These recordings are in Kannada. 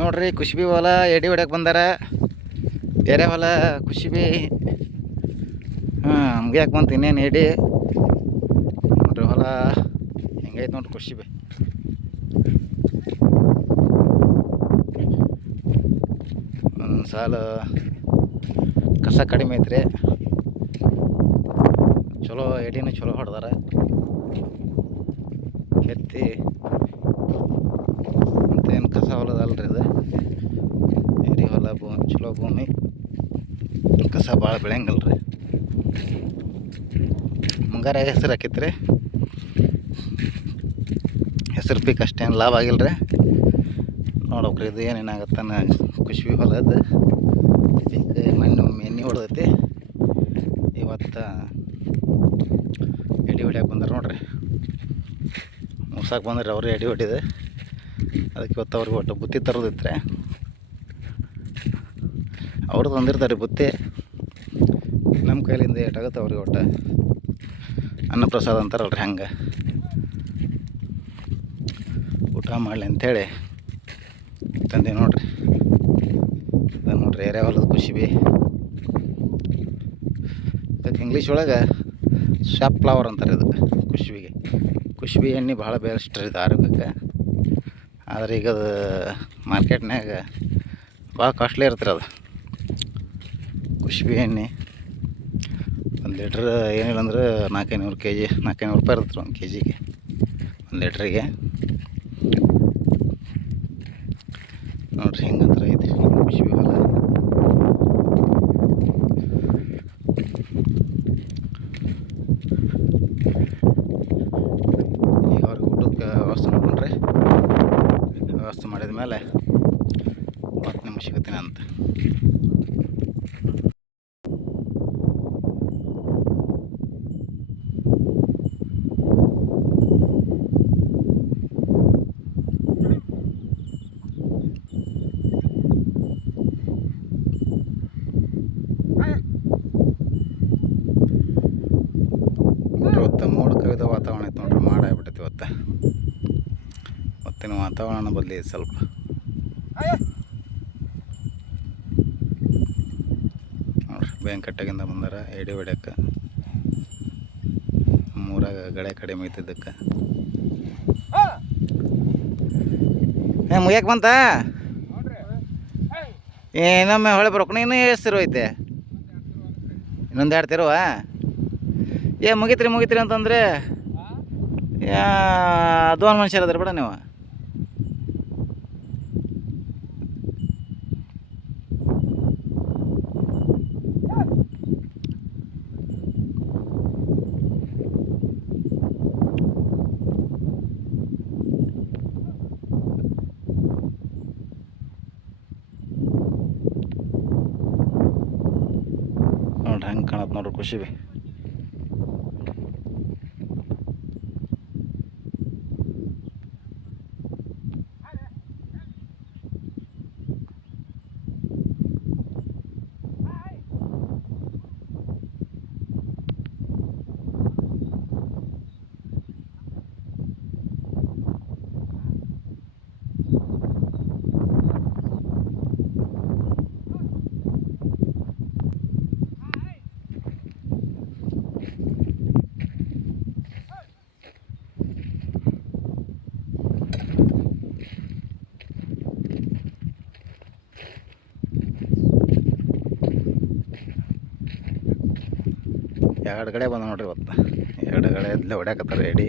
ನೋಡ್ರಿ ಖುಷಿಬಿ ಹೊಲ, ಎಡಿ ಹೊಡ್ಯಕ್ಕೆ ಬಂದಾರ. ಬೇರೆ ಹೊಲ ಕುಶ್ಬಿ ಹಾಂ ಮುಗಿಯಕ್ಕೆ ಬಂತು ಇನ್ನೇನು ಎಡಿ. ನೋಡ್ರಿ ಹೊಲ ಹೆಂಗೈತೆ ನೋಡ್ರಿ ಕುಶ್ಬಿ ಒಂದು ಸಾಲ ಕಸ ಕಡಿಮೆ ಐತ್ರಿ. ಚಲೋ ಎಡಿನೂ ಚಲೋ ಹೊಡೆದಾರ. ಕೆತ್ತಿ ಮತ್ತೇನು ಅಲ್ರಿ ಇದು. ಏರಿ ಹೊಲ ಭೂಮಿ, ಚಲೋ ಭೂಮಿ. ಕಸ ಭಾಳ ಬೆಳೆಯಂಗಲ್ರಿ. ಮುಂಗಾರಾಗ ಹೆಸರು ಹಾಕಿತ್ರಿ? ಹೆಸರು ಪೀಕ್ ಅಷ್ಟೇನು ಲಾಭ ಆಗಿಲ್ರಿ. ನೋಡ್ಬೇಕ್ರಿ ಇದು ಏನೇನಾಗತ್ತಾನ ಖುಷಿ ಹೊಲದ ಪೀಕ್ ಮಣ್ಣು ಎಣ್ಣೆ ಹೊಡೆದೈತಿ. ಇವತ್ತು ಎಡಿ ಹೊಡ್ಯಾಕೆ ಬಂದ್ರೆ ನೋಡ್ರಿ. ಮುಸಾಕ್ ಬಂದ್ರೆ ಅವ್ರು ಎಡಿ ಹೊಡಿದೆ ಅದಕ್ಕೆ ಇವತ್ತು ಅವ್ರಿಗೆ ಒಟ್ಟು ಬುತ್ತಿ ತರೋದಿತ್ತರೆ ಅವ್ರು ತಂದಿರ್ತಾರೆ ಬುತ್ತಿ. ನಮ್ಮ ಕೈಲಿಂದ ಏಟಾಗುತ್ತೆ ಅವ್ರಿಗೆ ಒಟ್ಟು. ಅನ್ನಪ್ರಸಾದ ಅಂತಾರಲ್ರಿ ಹಂಗೆ. ಊಟ ಮಾಡಲಿ ಅಂಥೇಳಿ. ತಂದೆ ನೋಡ್ರಿ. ನೋಡ್ರಿ ಏರ್ಯಾ ಹೊಲದ ಖುಷಿ ಬಿ ಅದಕ್ಕೆ ಇಂಗ್ಲೀಷ್ ಒಳಗೆ ಶಾಪ್ ಫ್ಲವರ್ ಅಂತಾರೆ ಅದಕ್ಕೆ ಖುಷ್ಬಿಗೆ ಖುಷ್ಬಿ ಎಣ್ಣೆ ಭಾಳ ಬೆಸ್ಟ್ ರೀ ಆರೋಗ್ಯಕ್ಕೆ. ಆದರೆ ಈಗ ಅದು ಮಾರ್ಕೆಟ್ನಾಗ ಭಾಳ ಕಾಸ್ಟ್ಲಿ ಇರ್ತಾರೆ ಅದು. ಕುಸುಬಿ ಎಣ್ಣೆ ಒಂದು ಲೀಟ್ರ್ ಏನಿಲ್ಲ ಅಂದ್ರೆ ನಾಲ್ಕೈನೂರು ಕೆ ಜಿ ನಾಲ್ಕೈನೂರು ರೂಪಾಯಿ ಇರುತ್ತೆ ಒಂದು ಕೆ ಜಿಗೆ ಒಂದು ಲೀಟ್ರಿಗೆ ನೋಡ್ರಿ ಹೆಂಗಂದ್ರೆ ಐತಿ ಕುಸುಬಿ ಹೊಲ ಮಾಡಿದ ಮೇಲೆ ಮತ್ತೆ ನಿಮ್ಗೆ ಸಿಗುತ್ತೀನಿ ಅಂತ. ಇವತ್ತು ಮೋಡ ಕವಿದ ವಾತಾವರಣ ಐತೆ ನೋಡ್ರಿ ಮಾಡ ಇವತ್ತು. ವಾತಾವರಣ ಬದಲಿ ಸ್ವಲ್ಪ. ನೋಡ್ರಿ ಬ್ಯಾಂಕಟ್ಟಾಗಿಂದ ಬಂದಾರ ಎಡಿ ಹೊಡ್ಯಕ್ಕೆ ಮೂರಾಗ ಗಳೆ ಕಡಿಮೆ ಐತಿದ್ದಕ್ಕೆ ಏ ಮುಗಿಯಕ್ಕೆ ಬಂತ? ಏನೊಮ್ಮೆ ಹೊಳೆ ಬರ್ಬೇಕು ಇನ್ನೂ ಎಷ್ಟು ತಿರು ಐತೆ? ಇನ್ನೊಂದು ಎರಡು ತಿರುವ? ಏ ಮುಗಿತ್ರಿ ಮುಗಿತ್ರಿ ಅಂತಂದ್ರೆ ಯಾ ದೋನ್ ಮನುಷ್ಯರು ಅದ್ರ ಬೇಡ ನೀವು ನೋಡ್ರಿ ಹಂಗೆ ಕಾಣತ್ ನೋಡ್ರಿ ಖುಷಿ ಎರಡು ಕಡೆ ಬಂದ ನೋಡ್ರಿ ಇವತ್ತು ಎರಡು ಕಡೆ ಇದ್ಲೆ ಹೊಡ್ಯಾಕತ್ತಾರ ಎಡಿ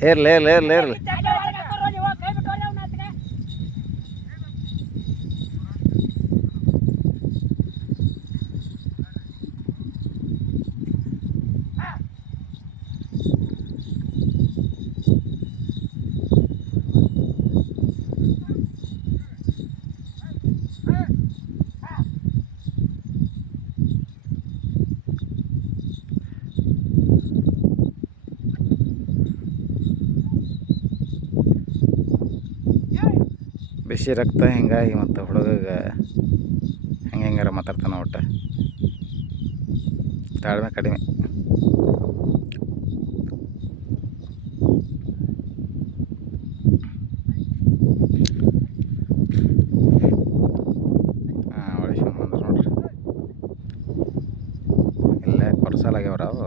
ಏಯ್ ಇರ್ಲಿ ಇರ್ಲಿ ಇರ್ಲಿ ಬಿಸಿ ರಕ್ತ ಹಿಂಗಾಗಿ ಮತ್ತು ಹುಡುಗಗ ಹೆಂಗೆ ಹೆಂಗಾರ ಮಾತಾಡ್ತಾನೆ ಒಟ್ಟು? ತಾಳ್ಮೆ ಕಡಿಮೆ. ಕೊರ್ಸಲಾಗ್ಯವ್ರ ಅವು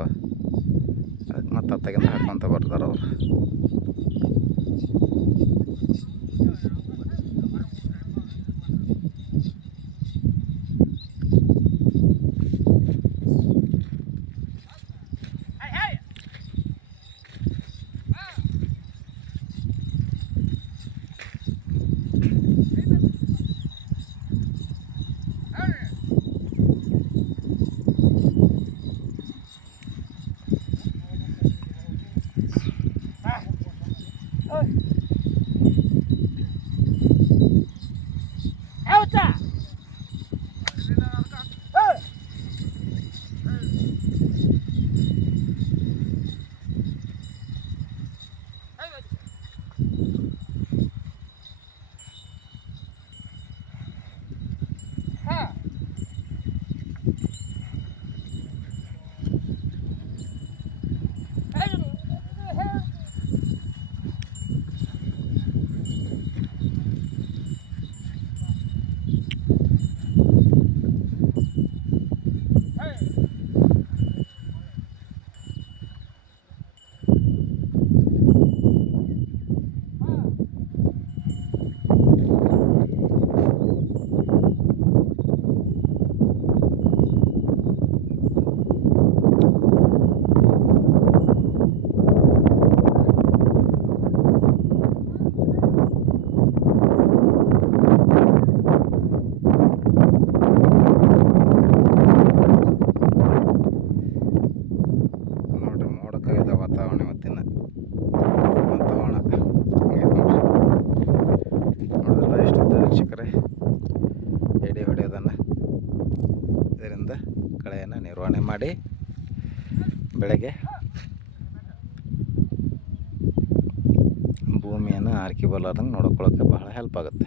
ಅದಕ್ಕೆ ಮತ್ತೆ ಅತ್ತಾಗಿಂದ ಹಾಕೊಂತ ಬರ್ತಾರೆ ಅವ್ರು. ಮಾಡಿ ಬೆಳಗ್ಗೆ ಭೂಮಿಯನ್ನು ಆರ್ಕಿ ಬರಲಾರ್ದಂಗೆ ನೋಡ್ಕೊಳ್ಳೋಕೆ ಬಹಳ ಹೆಲ್ಪ್ ಆಗುತ್ತೆ.